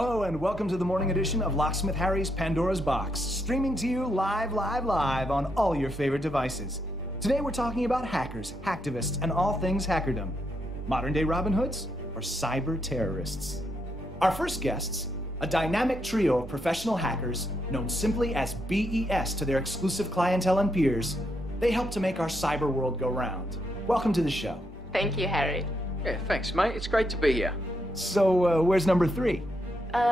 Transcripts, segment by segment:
Hello and welcome to the morning edition of Locksmith Harry's Pandora's Box, streaming to you live on all your favorite devices. Today we're talking about hackers, hacktivists, and all things hackerdom. Modern day Robin Hoods or cyber terrorists? Our first guests, a dynamic trio of professional hackers known simply as BES to their exclusive clientele and peers. They help to make our cyber world go round. Welcome to the show. Thank you, Harry. Yeah, thanks, mate. It's great to be here. So, where's number 3?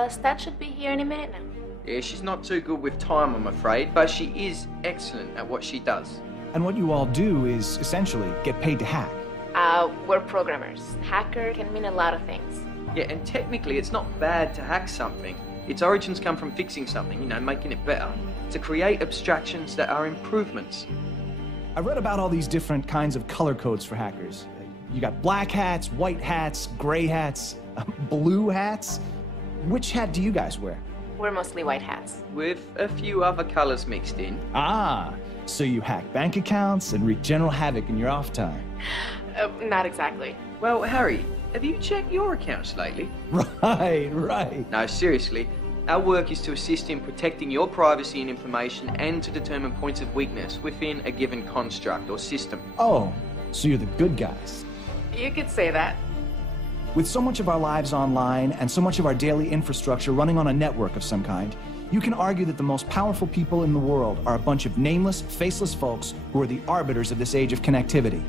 Stat should be here any minute now. Yeah, she's not too good with time, I'm afraid, but she is excellent at what she does. And what you all do is, essentially, get paid to hack. We're programmers. Hacker can mean a lot of things. Yeah, and technically it's not bad to hack something. Its origins come from fixing something, making it better. To create abstractions that are improvements. I read about all these different kinds of color codes for hackers. You got black hats, white hats, gray hats, blue hats. Which hat do you guys wear? We're mostly white hats. With a few other colors mixed in. Ah, so you hack bank accounts and wreak general havoc in your off time. Not exactly. Well, Harry, have you checked your accounts lately? Right. No, seriously. Our work is to assist in protecting your privacy and information and to determine points of weakness within a given construct or system. Oh, so you're the good guys. You could say that. With so much of our lives online and so much of our daily infrastructure running on a network of some kind, you can argue that the most powerful people in the world are a bunch of nameless, faceless folks who are the arbiters of this age of connectivity.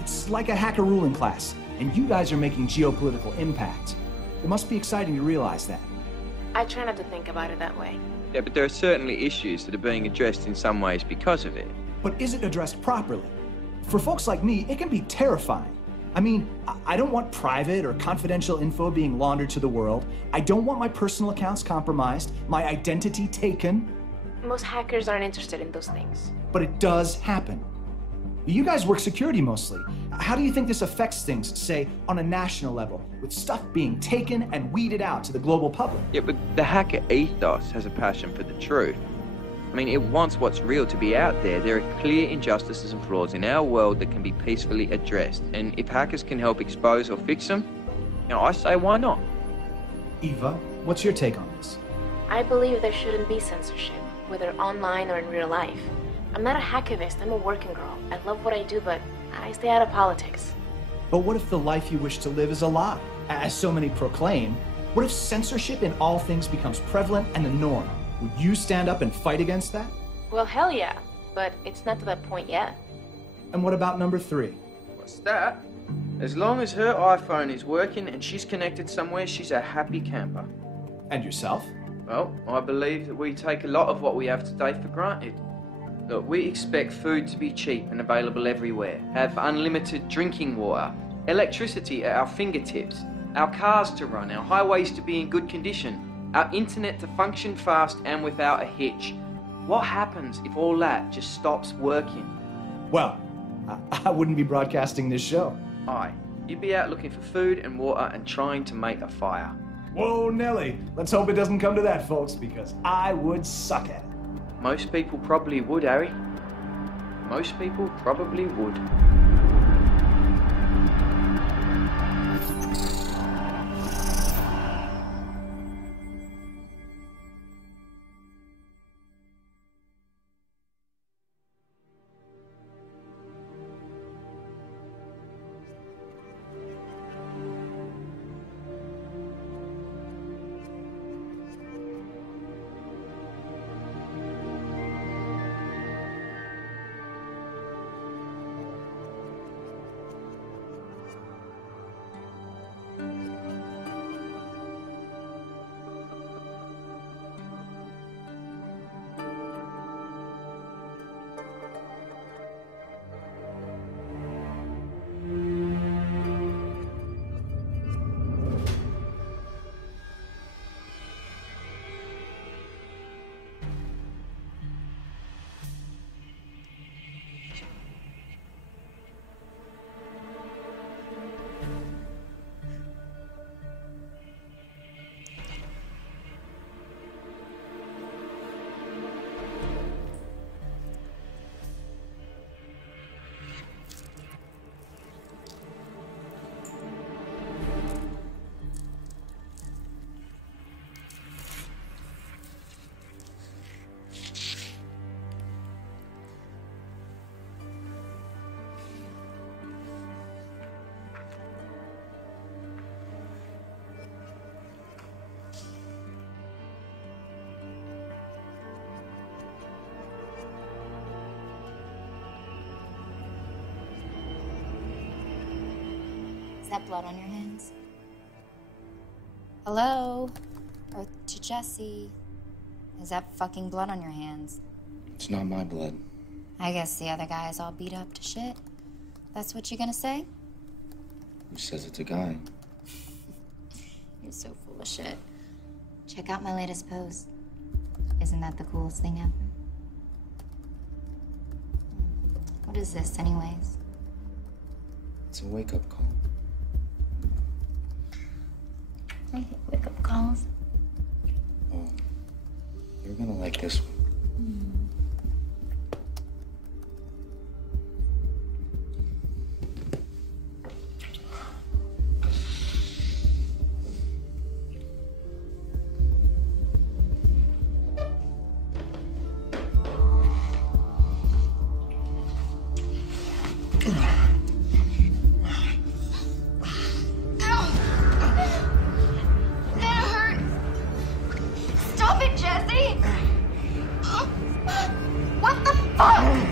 It's like a hacker ruling class, and you guys are making geopolitical impact. It must be exciting to realize that. I try not to think about it that way. Yeah, but there are certainly issues that are being addressed in some ways because of it. But is it addressed properly? For folks like me, it can be terrifying. I mean, I don't want private or confidential info being laundered to the world. I don't want my personal accounts compromised, my identity taken. Most hackers aren't interested in those things. But it does happen. You guys work security mostly. How do you think this affects things, say, on a national level, with stuff being taken and weeded out to the global public? Yeah, but the hacker ethos has a passion for the truth. I mean, it wants what's real to be out there. There are clear injustices and flaws in our world that can be peacefully addressed. And if hackers can help expose or fix them, I say why not? Eva, what's your take on this? I believe there shouldn't be censorship, whether online or in real life. I'm not a hacktivist, I'm a working girl. I love what I do, but I stay out of politics. But what if the life you wish to live is a lie, as so many proclaim? What if censorship in all things becomes prevalent and the norm? Would you stand up and fight against that? Well, hell yeah, but it's not to that point yet. And what about number 3? What's that? As long as her iPhone is working and she's connected somewhere, she's a happy camper. And yourself? Well, I believe that we take a lot of what we have today for granted. Look, we expect food to be cheap and available everywhere, have unlimited drinking water, electricity at our fingertips, our cars to run, our highways to be in good condition, our internet to function fast and without a hitch. What happens if all that just stops working? Well, I wouldn't be broadcasting this show. You'd be out looking for food and water and trying to make a fire. Whoa, Nelly. Let's hope it doesn't come to that, folks, because I would suck at it. Most people probably would, Harry. Most people probably would. Is that blood on your hands? Hello? Or to Jesse? Is that fucking blood on your hands? It's not my blood. I guess the other guy is all beat up to shit. That's what you're gonna say? Who says it's a guy? You're so full of shit. Check out my latest post. Isn't that the coolest thing ever? What is this, anyways? It's a wake-up call. I hate wake-up calls. Oh, you're gonna like this one. Stop it, Jesse! What the fuck?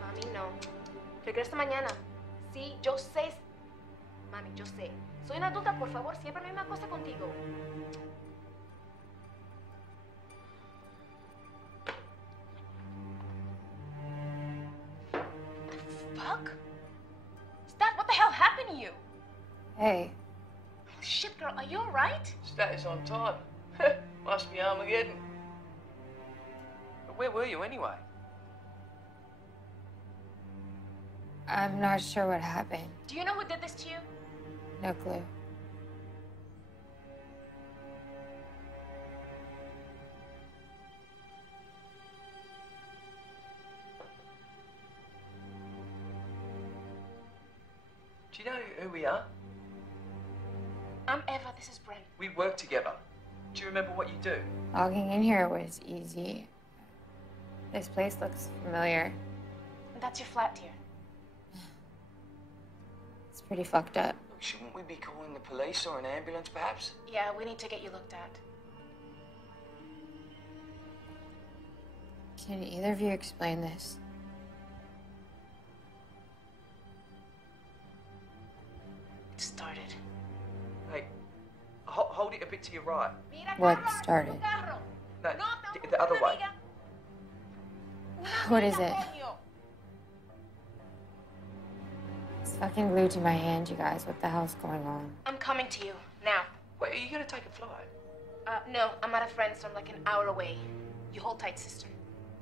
Mami, no. Regresa mañana. Sí, yo sé. Mami, yo sé. Soy una adulta, por favor, siempre la misma cosa contigo. Fuck? Stat, what the hell happened to you? Hey. Oh, shit, girl, are you alright? Stat is on time. Must be Armageddon. But where were you anyway? I'm not sure what happened. Do you know who did this to you? No clue. Do you know who we are? I'm Eva, this is Brent. We work together. Do you remember what you do? Walking in here was easy. This place looks familiar. That's your flat, dear. It's pretty fucked up. Look, shouldn't we be calling the police or an ambulance, perhaps? Yeah, we need to get you looked at. Can either of you explain this? It started. Hey, hold it a bit to your right. What started? No, the other way. What is it? It's fucking glued to my hand, you guys. What the hell's going on? I'm coming to you, now. Wait, are you gonna take a flight? No, I'm at a friend's, so I'm like an hour away. You hold tight, sister.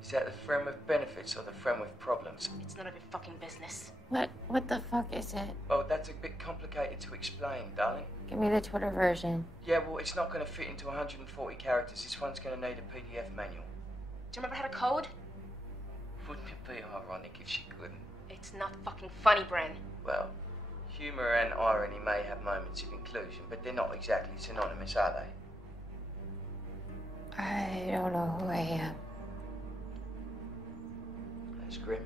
Is that the friend with benefits or the friend with problems? It's none of your fucking business. What the fuck is it? Oh, that's a bit complicated to explain, darling. Give me the Twitter version. Yeah, well, it's not gonna fit into 140 characters. This one's gonna need a PDF manual. Do you remember how to code? Wouldn't it be ironic if she couldn't? It's not fucking funny, Bren. Well, humor and irony may have moments of inclusion, but they're not exactly synonymous, are they? I don't know who I am. That's grim.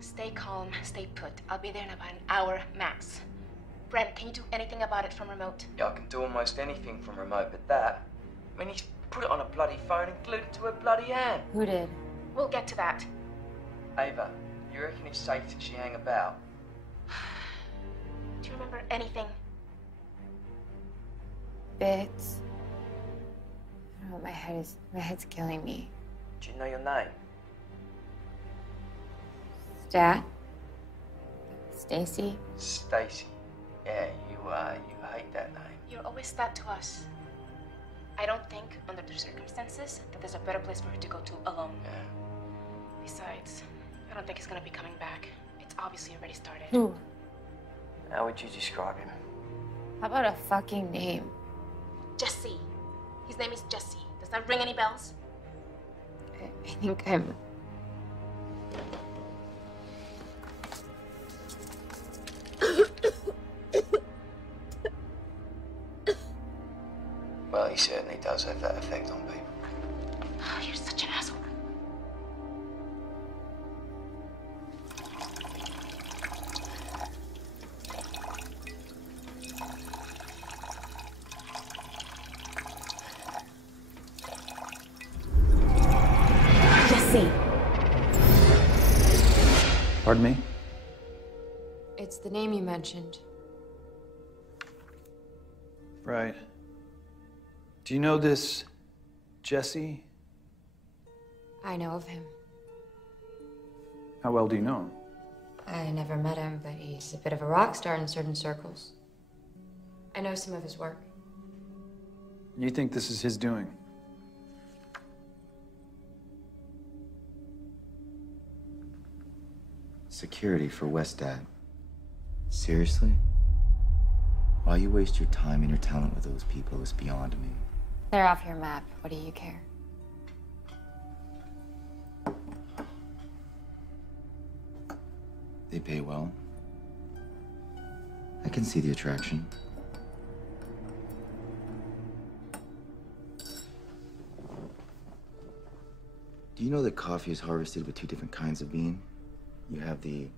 Stay calm, stay put. I'll be there in about an hour max. Bren, can you do anything about it from remote? Yeah, I can do almost anything from remote, but that... I mean, Put it on a bloody phone and glued it to her bloody hand. Who did? We'll get to that. Ava, you reckon it's safe that she hang about? Do you remember anything? Bits. I don't know, my head's killing me. Do you know your name? Stat? Stacy? Stacy. Yeah, you hate that name. You're always that to us. I don't think, under the circumstances, that there's a better place for her to go to alone. Yeah. Besides, I don't think he's gonna be coming back. It's obviously already started. Who? How would you describe him? How about a fucking name? Jesse. His name is Jesse. Does that ring any bells? I think I'm... Well, he certainly does have that effect on people. Oh, you're such an asshole. Jesse. Pardon me? It's the name you mentioned. Right. Do you know this Jesse? I know of him. How well do you know him? I never met him, but he's a bit of a rock star in certain circles. I know some of his work. You think this is his doing? Security for Westad. Seriously? Why you waste your time and your talent with those people is beyond me. They're off your map. What do you care? They pay well. I can see the attraction. Do you know that coffee is harvested with two different kinds of bean? You have the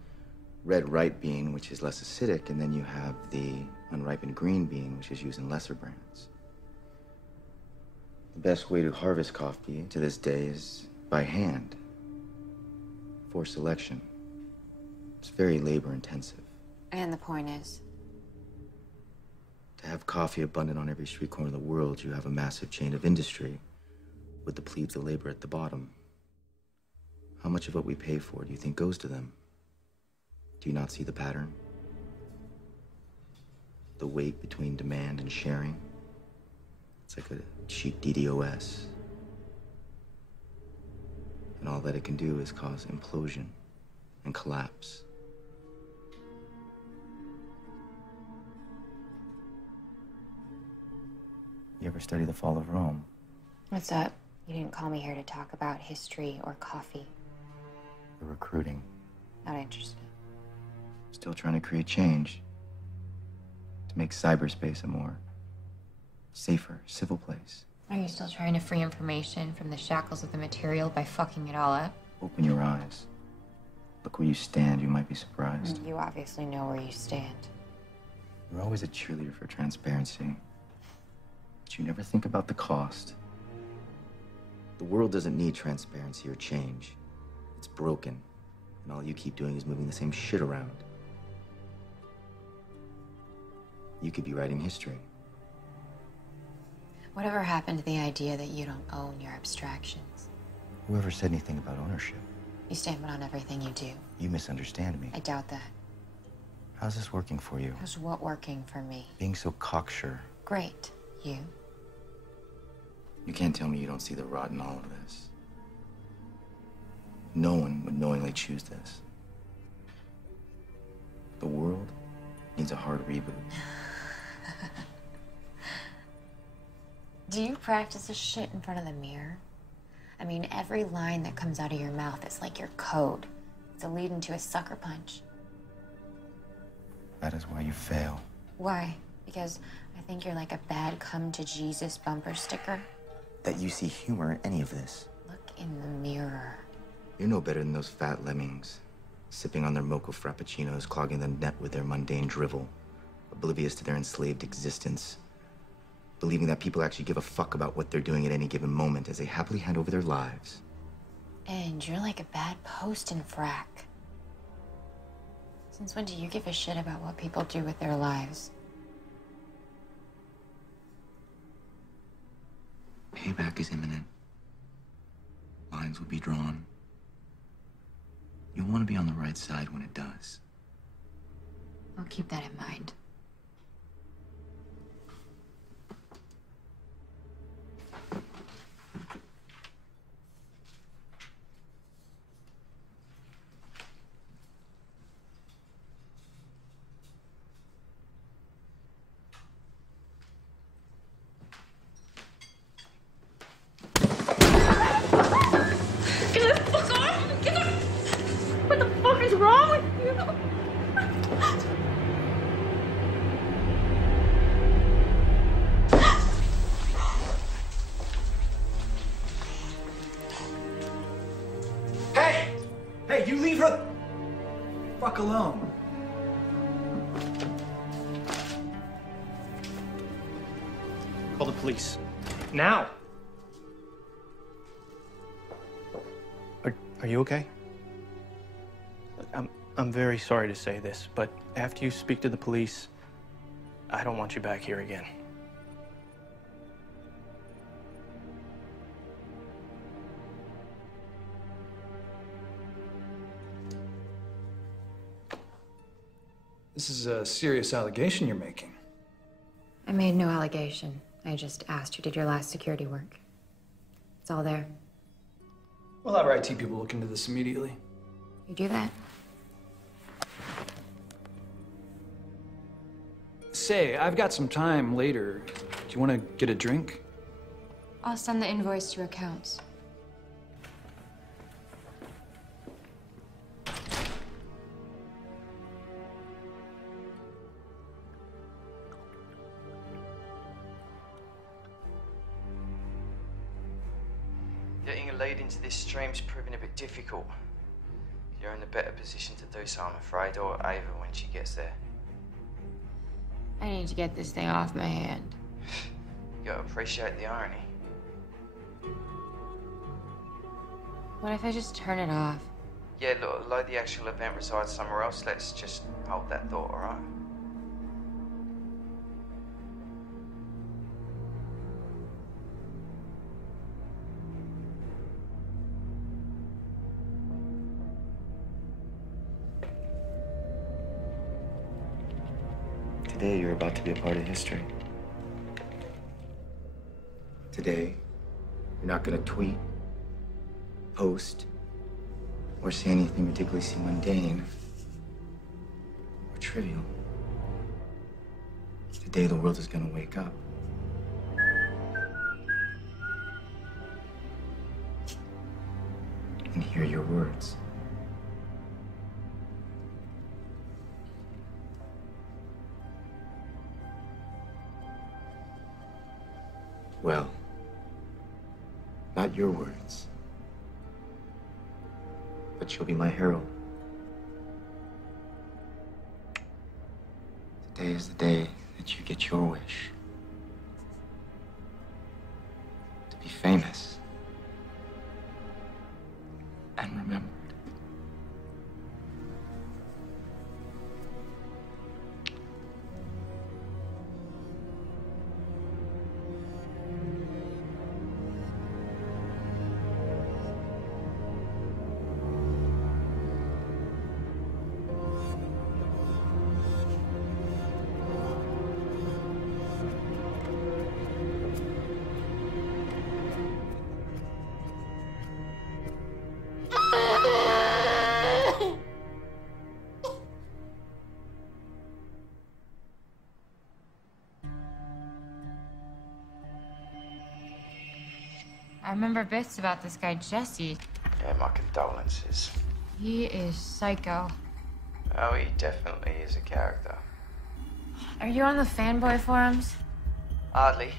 red ripe bean, which is less acidic, and then you have the unripened green bean, which is used in lesser brands. The best way to harvest coffee to this day is by hand, for selection. It's very labor intensive. And the point is? To have coffee abundant on every street corner of the world, you have a massive chain of industry with the plebes of labor at the bottom. How much of what we pay for do you think goes to them? Do you not see the pattern? The weight between demand and sharing? It's like a cheap DDoS. And all that it can do is cause implosion and collapse. You ever study the fall of Rome? What's up? You didn't call me here to talk about history or coffee. We're recruiting. Not interested. Still trying to create change. To make cyberspace a more safer, civil place. Are you still trying to free information from the shackles of the material by fucking it all up? Open your eyes. Look where you stand, you might be surprised. You obviously know where you stand. You're always a cheerleader for transparency. But you never think about the cost. The world doesn't need transparency or change. It's broken, and all you keep doing is moving the same shit around. You could be writing history. Whatever happened to the idea that you don't own your abstractions? Whoever said anything about ownership? You stand on everything you do. You misunderstand me. I doubt that. How's this working for you? How's what working for me? Being so cocksure. Great. You? You can't tell me you don't see the rot in all of this. No one would knowingly choose this. The world needs a hard reboot. Do you practice this shit in front of the mirror? I mean, every line that comes out of your mouth is like your code. It's a lead into a sucker punch. That is why you fail. Why? Because I think you're like a bad come to Jesus bumper sticker? That you see humor in any of this. Look in the mirror. You're no better than those fat lemmings, sipping on their mocha frappuccinos, clogging the net with their mundane drivel, oblivious to their enslaved existence. believing that people actually give a fuck about what they're doing at any given moment as they happily hand over their lives. And you're like a bad post in frack. Since when do you give a shit about what people do with their lives? Payback is imminent. Lines will be drawn. You'll want to be on the right side when it does. I'll keep that in mind. What the fuck is wrong with you? Hey! Hey, you leave her fuck alone. Call the police. Now! Are you okay? I'm very sorry to say this, but after you speak to the police, I don't want you back here again. This is a serious allegation you're making. I made no allegation. I just asked who did your last security work. It's all there. We'll have our IT people look into this immediately. You do that. Say, I've got some time later. Do you want to get a drink? I'll send the invoice to accounts. Getting a lead into this stream's proving a bit difficult. You're in a better position to do so, I'm afraid, or Ava when she gets there. I need to get this thing off my hand. You gotta appreciate the irony. What if I just turn it off? Yeah, look, although the actual event resides somewhere else, let's just hold that thought, alright? Today, you're about to be a part of history. Today, you're not gonna tweet, post, or say anything ridiculously mundane or trivial. Today, the world is gonna wake up. And hear your words. Well, not your words, but you'll be my herald. Today is the day that you get your wish. To be famous and remembered. I remember bits about this guy, Jesse. Yeah, my condolences. He is psycho. Oh, he definitely is a character. Are you on the fanboy forums? Hardly.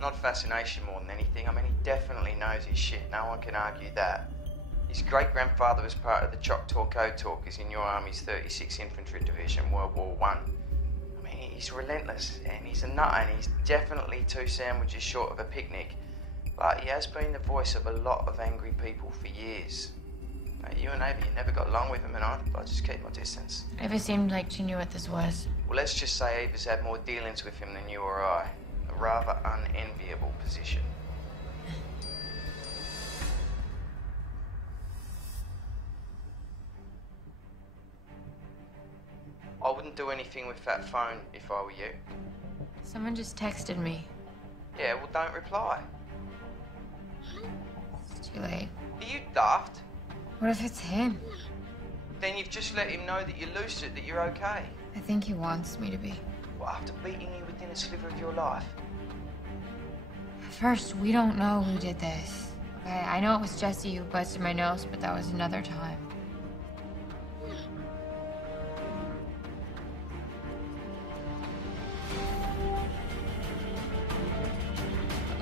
Not fascination more than anything. I mean, he definitely knows his shit. No one can argue that. His great-grandfather was part of the Choctaw Code Talkers in your army's 36th Infantry Division, World War I. I mean, he's relentless, and he's a nut, and he's definitely 2 sandwiches short of a picnic. But he has been the voice of a lot of angry people for years. Mate, you and Ava, you never got along with him, and I just keep my distance. Ava seemed like she knew what this was. Well, let's just say Ava's had more dealings with him than you or I. A rather unenviable position. I wouldn't do anything with that phone if I were you. Someone just texted me. Yeah, well, don't reply. It's too late. Are you daft? What if it's him? Then you've just let him know that you're lucid, that you're okay. I think he wants me to be. Well, after beating you within a sliver of your life. First, we don't know who did this. Okay, I know it was Jesse who busted my nose, but that was another time.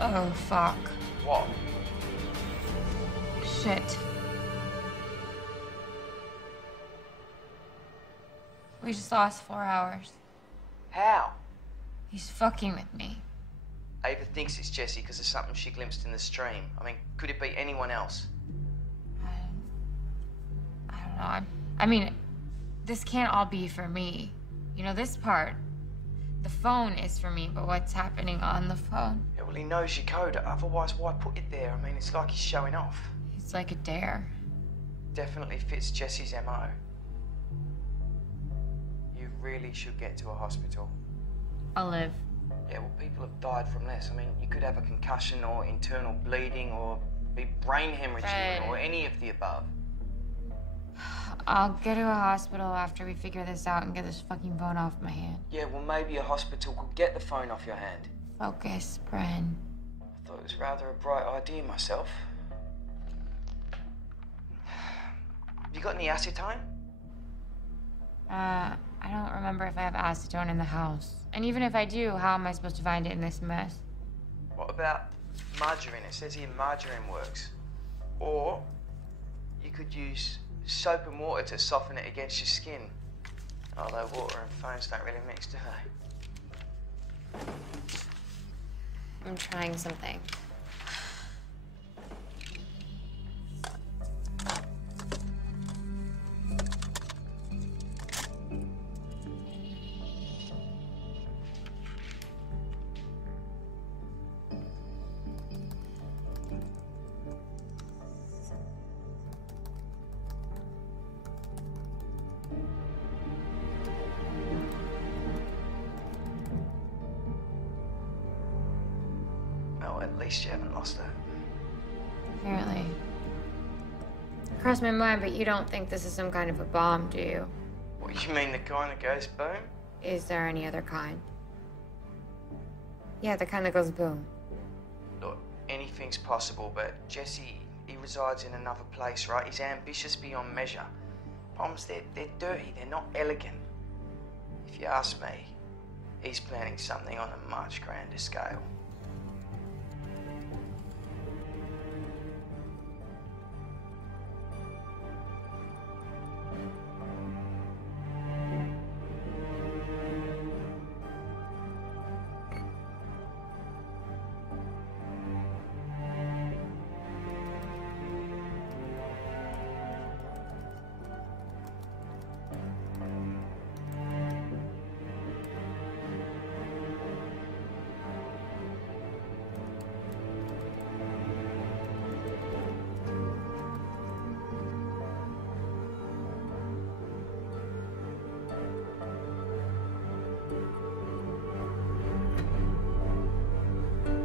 Oh, fuck. What? Shit. We just lost 4 hours. How? He's fucking with me. Ava thinks it's Jesse because of something she glimpsed in the stream. I mean, could it be anyone else? I don't know. I mean, this can't all be for me. You know, this part, the phone is for me, but what's happening on the phone? Yeah, well, he knows your code. Otherwise, why put it there? I mean, it's like he's showing off. It's like a dare. Definitely fits Jesse's MO. You really should get to a hospital. I'll live. Yeah, well, people have died from this. I mean, you could have a concussion or internal bleeding or be brain hemorrhaging or any of the above. I'll get to a hospital after we figure this out and get this fucking phone off my hand. Yeah, well, maybe a hospital could get the phone off your hand. Focus, Bren. I thought it was rather a bright idea myself. You got any acetone? I don't remember if I have acetone in the house. And even if I do, how am I supposed to find it in this mess? What about margarine? It says here margarine works. Or you could use soap and water to soften it against your skin. Although water and phones don't really mix, do they? I'm trying something. At least you haven't lost her. Apparently. Crossed my mind, but you don't think this is some kind of a bomb, do you? What, you mean the kind that goes boom? Is there any other kind? Yeah, the kind that goes boom. Look, anything's possible, but Jesse, he resides in another place, right? He's ambitious beyond measure. Bombs, they're dirty, they're not elegant. If you ask me, he's planning something on a much grander scale.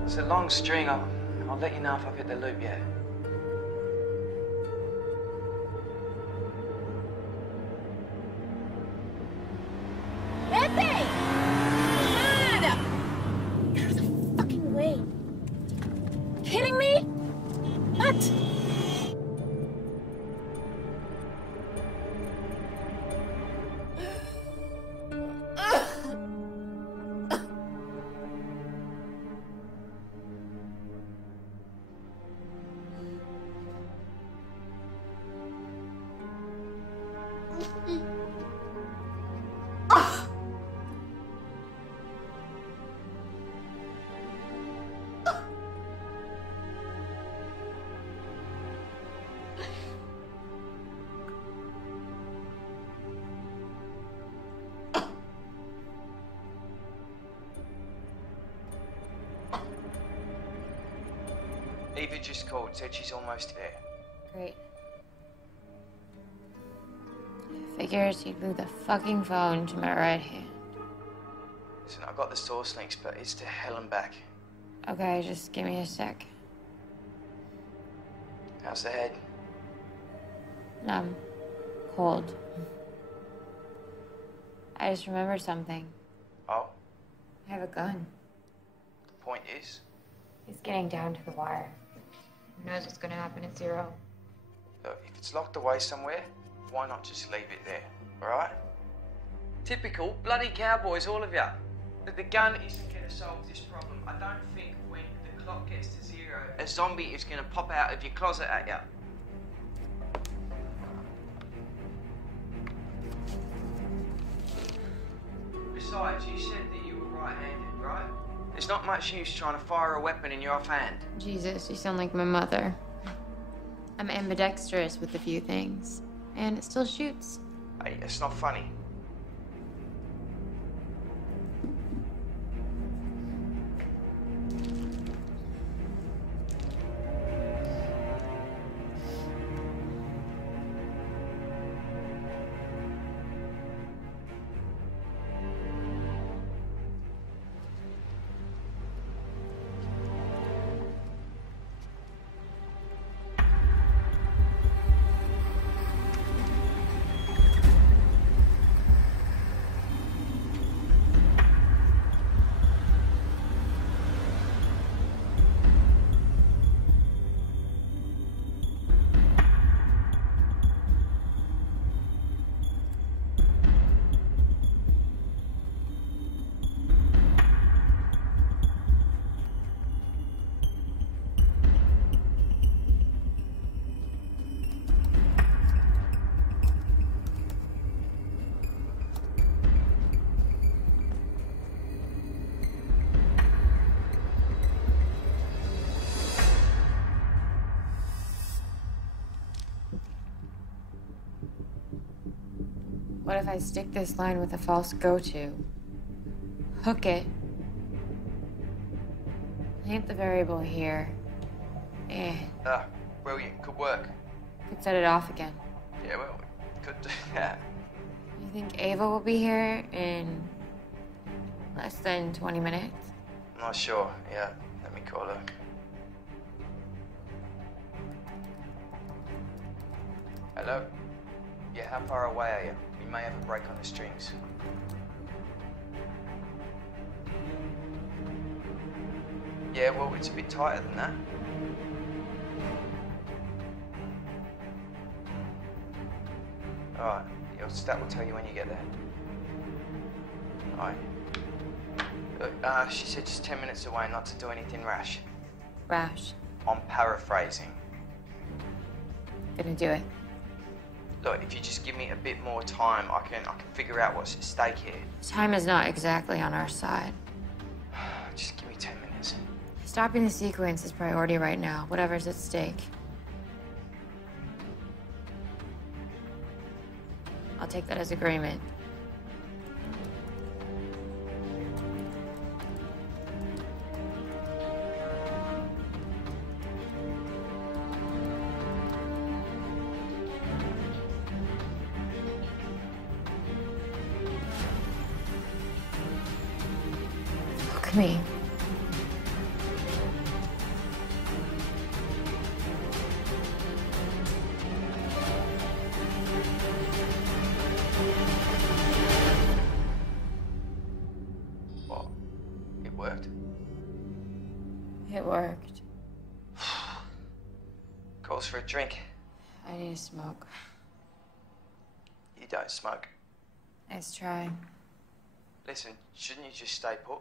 It's a long string. I'll let you know if I've hit the loop yet. Pepe! God! There's a fucking way. Kidding me? What? Eva just called, said she's almost there. Great. I figured she'd move the fucking phone to my right hand. Listen, I got the source links, but it's to hell and back. Okay, just give me a sec. How's the head? Numb. Cold. I just remembered something. Oh? I have a gun. The point is? He's getting down to the wire. Who knows what's gonna happen at 0? Look, if it's locked away somewhere, why not just leave it there, alright? Typical bloody cowboys, all of you. The gun isn't gonna solve this problem. I don't think when the clock gets to 0, a zombie is gonna pop out of your closet at you. Besides, you said that you were right-handed, right? There's not much use trying to fire a weapon in your offhand. Jesus, you sound like my mother. I'm ambidextrous with a few things. And it still shoots. Hey, it's not funny. What if I stick this line with a false go-to? Hook it. Paint the variable here. And Brilliant. Could work. could set it off again. Yeah, well, we could do that. You think Ava will be here in less than 20 minutes? I'm not sure. Yeah, let me call her. Hello? Yeah, how far away are you? We may have a break on the strings. Yeah, well, it's a bit tighter than that. Alright, your stat will tell you when you get there. Alright. Look, she said just 10 minutes away, not to do anything rash. Rash. I'm paraphrasing. Gonna do it. Look, if you just give me a bit more time, I can figure out what's at stake here. Time is not exactly on our side. Just give me 10 minutes. Stopping the sequence is priority right now, whatever's at stake. I'll take that as agreement. Look at me. What? It worked? It worked. Calls for a drink. I need to smoke. You don't smoke. Nice try. Listen, shouldn't you just stay put?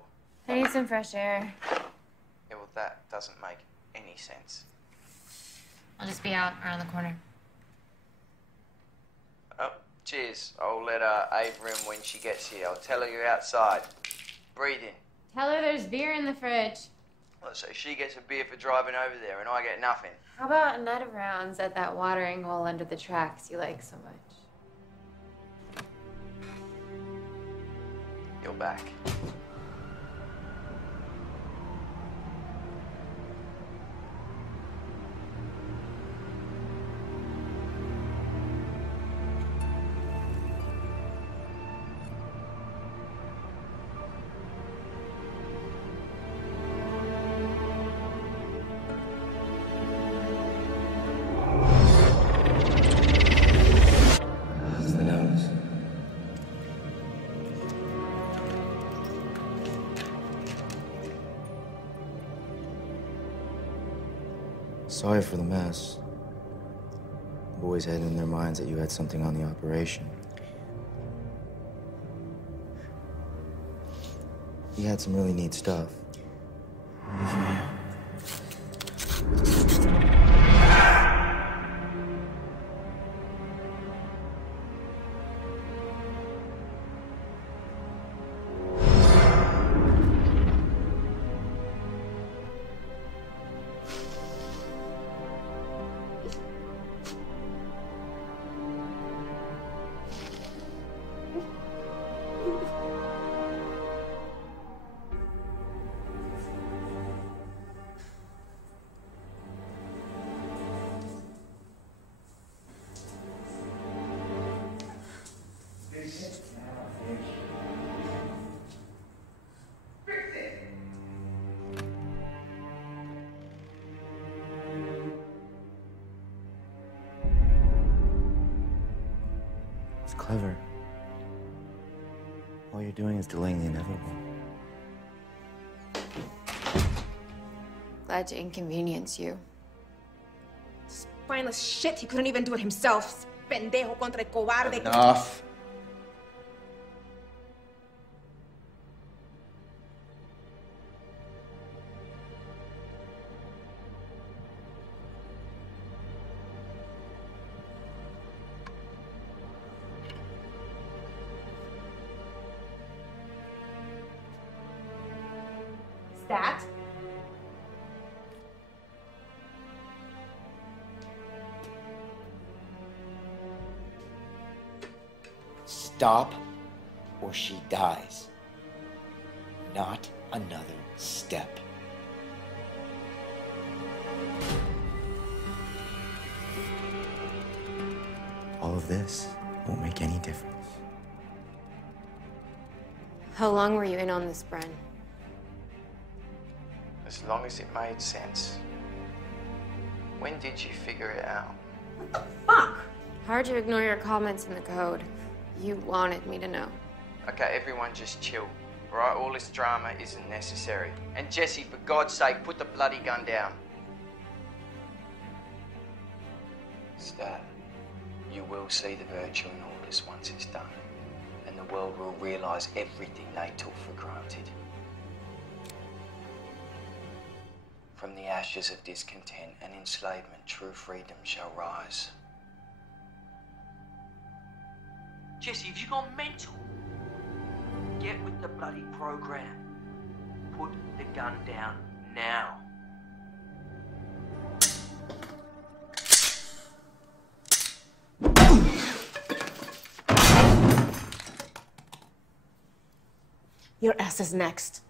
I need some fresh air. Yeah, well, that doesn't make any sense. I'll just be out around the corner. Oh, cheers. I'll let Ava in when she gets here. I'll tell her you're outside. Breathing. Tell her there's beer in the fridge. Well, so she gets a beer for driving over there and I get nothing. How about a night of rounds at that watering hole under the tracks you like so much? You're back. sorry for the mess. The boys had in their minds that you had something on the operation. He had some really neat stuff. It's clever. All you're doing is delaying the inevitable. Glad to inconvenience you. Spineless shit, he couldn't even do it himself. Pendejo contra el cobarde. Enough. That? Stop, or she dies. Not another step. All of this won't make any difference. How long were you in on this, Bren? As long as it made sense. When did you figure it out? Fuck! Hard to ignore your comments in the code. You wanted me to know. Okay, everyone just chill. All right, all this drama isn't necessary. And Jesse, for God's sake, put the bloody gun down. Stat, you will see the virtue in all this once it's done. And the world will realize everything they took for granted. From the ashes of discontent and enslavement, true freedom shall rise. Jesse, have you gone mental? Get with the bloody program. Put the gun down now. Your ass is next.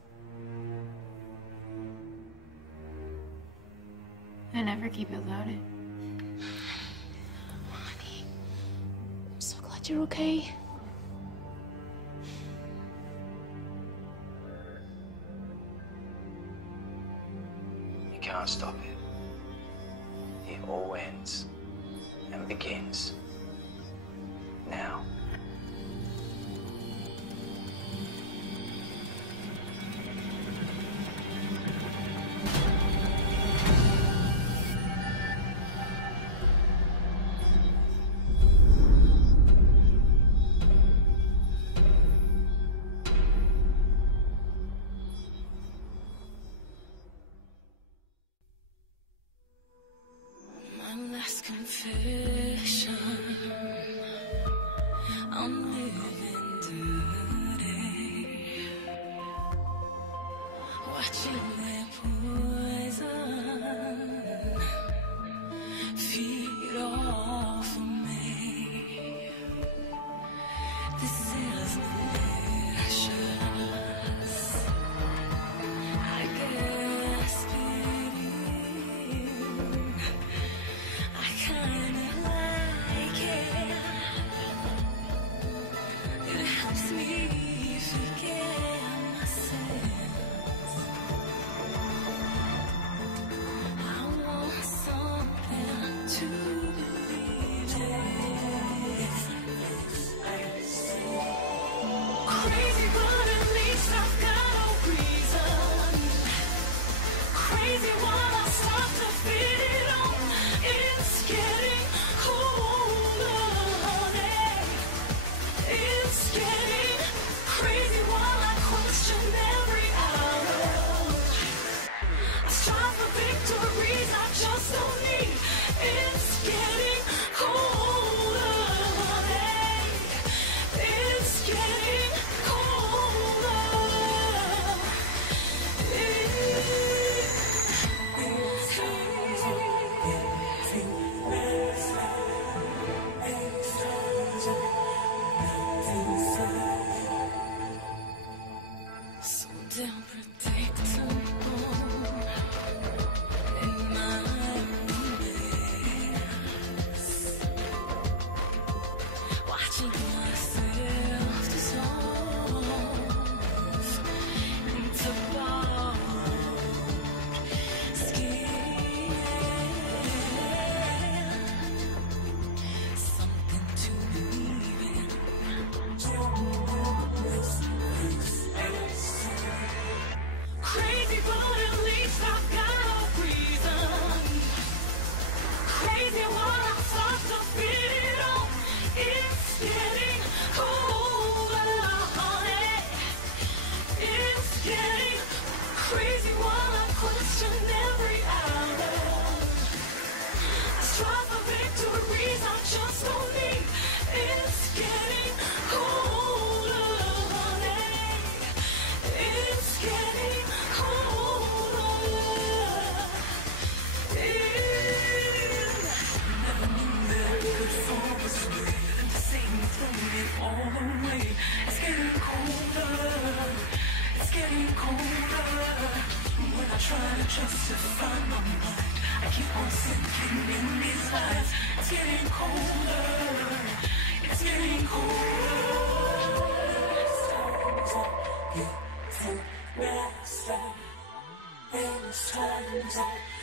I never keep it loaded. Honey, I'm so glad you're okay. You can't stop it. It all ends and begins now. Last confession, I'm living dirty, watching their poison feed off of me. This is malicious. I guess pity. I kinda like falls away. The Satan throwing it all away. It's getting colder. It's getting colder. When I try to justify my mind, I keep on sinking in these lies. It's getting colder. It's getting colder. It's time to get to rest. And it's time to